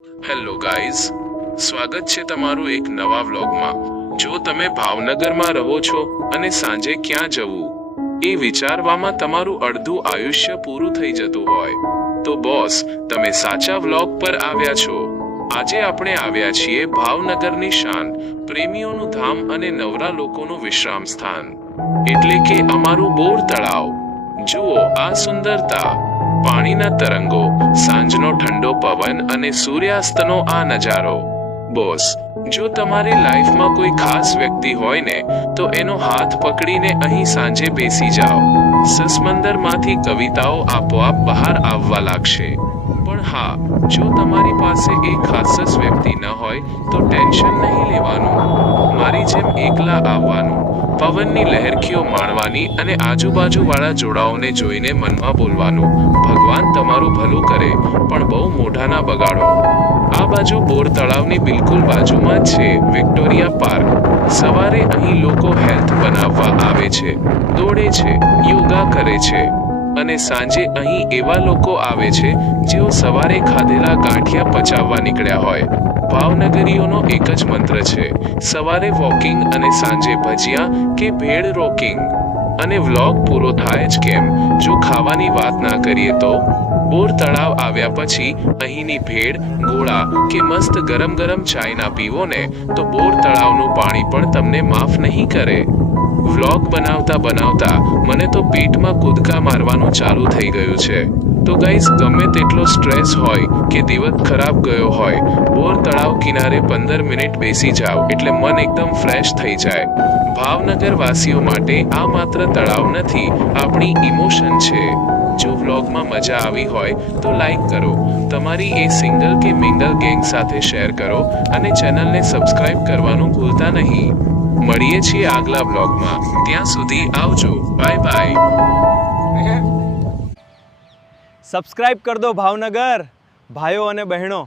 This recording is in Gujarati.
હેલો ગાઈઝ, સ્વાગત છે તમારું એક નવા વ્લોગમાં। જો તમે ભાવનગરમાં રહો છો અને સાંજે ક્યાં જવું એ વિચારવામાં તમારું અડધું આયુષ્ય પૂરું થઈ જતું હોય તો બોસ તમે સાચા વ્લોગ પર આવ્યા છો। આજે આપણે આવ્યા છીએ ભાવનગરની શાન, પ્રેમીઓનું ધામ અને નવરા લોકોનું વિશ્રામ સ્થાન, એટલે કે અમારું બોર તળાવ। જુઓ આ સુંદરતા, પાણીના તરંગો, સાંજનો ઠંડો પવન અને સૂર્યાસ્તનો આ નજારો। બોસ, જો તમારી લાઈફમાં કોઈ ખાસ વ્યક્તિ હોય ને તો એનો હાથ પકડીને અહીં સાંજે બેસી જાઓ। સમંદરમાંથી કવિતાઓ આપોઆપ બહાર આવવા લાગશે। પણ હા, જો તમારી પાસે એક ખાસ વ્યક્તિ ન હોય તો ટેન્શન નહીં લેવાનું। મારી જેમ એકલા આવવાનું, પવનની લહેરખીઓ માણવાની અને આજુબાજુવાળા જોડાઓને જોઈને મનમાં બોલવાનું, ભગવાન તમારું ભલું કરે પણ બહુ મોઢા ના બગાડો। આ બાજુ બોર તળાવની બિલકુલ બાજુમાં જ છે વિક્ટોરિયા પાર્ક। સવારે અહીં લોકો હેલ્થ બનાવવા આવે છે, દોડે છે, યોગા કરે છે અને સાંજે અહીં એવા લોકો આવે છે જેઓ સવારે ખાધેલા ગાંઠિયા પચાવવા નીકળ્યા હોય। ભાવનગરીઓનો એક જ મંત્ર છે, સવારે વોકિંગ અને સાંજે ભજીયા કે ભેળ રોકિંગ। અને વ્લોગ પૂરો થાય જ કેમ જો ખાવાની વાત ના કરીએ તો? બોર તળાવ આવ્યા પછી અહીંની ભેળ, ગોળા કે મસ્ત ગરમ ગરમ ચાય ના પીવો ને તો બોર તળાવનું પાણી પણ તમને માફ નહીં કરે। વ્લોગ બનાવતા બનાવતા મને તો પેટમાં કૂદકા મારવાનું ચાલુ થઈ ગયું છે। તો ગાઈઝ, ગમે તેટલો સ્ટ્રેસ હોય કે દિવસ ખરાબ ગયો હોય, બોર તળાવ કિનારે 15 મિનિટ બેસી જાઓ એટલે મન એકદમ ફ્રેશ થઈ જાય। ભાવનગર વાસીઓ માટે આ માત્ર તળાવ નથી, આપણી ઇમોશન છે। જો વ્લોગમાં મજા આવી હોય તો લાઈક કરો, તમારી એ સિંગલ કે મિંગલ ગેંગ સાથે શેર કરો અને ચેનલને સબસ્ક્રાઇબ કરવાનું ભૂલતા નહીં। મળીએ છીએ આગલા વ્લોગમાં, ત્યાં સુધી આવજો, બાય બાય। સબસ્ક્રાઇબ કર દો ભાવનગર, ભાઈઓ અને બહેનો।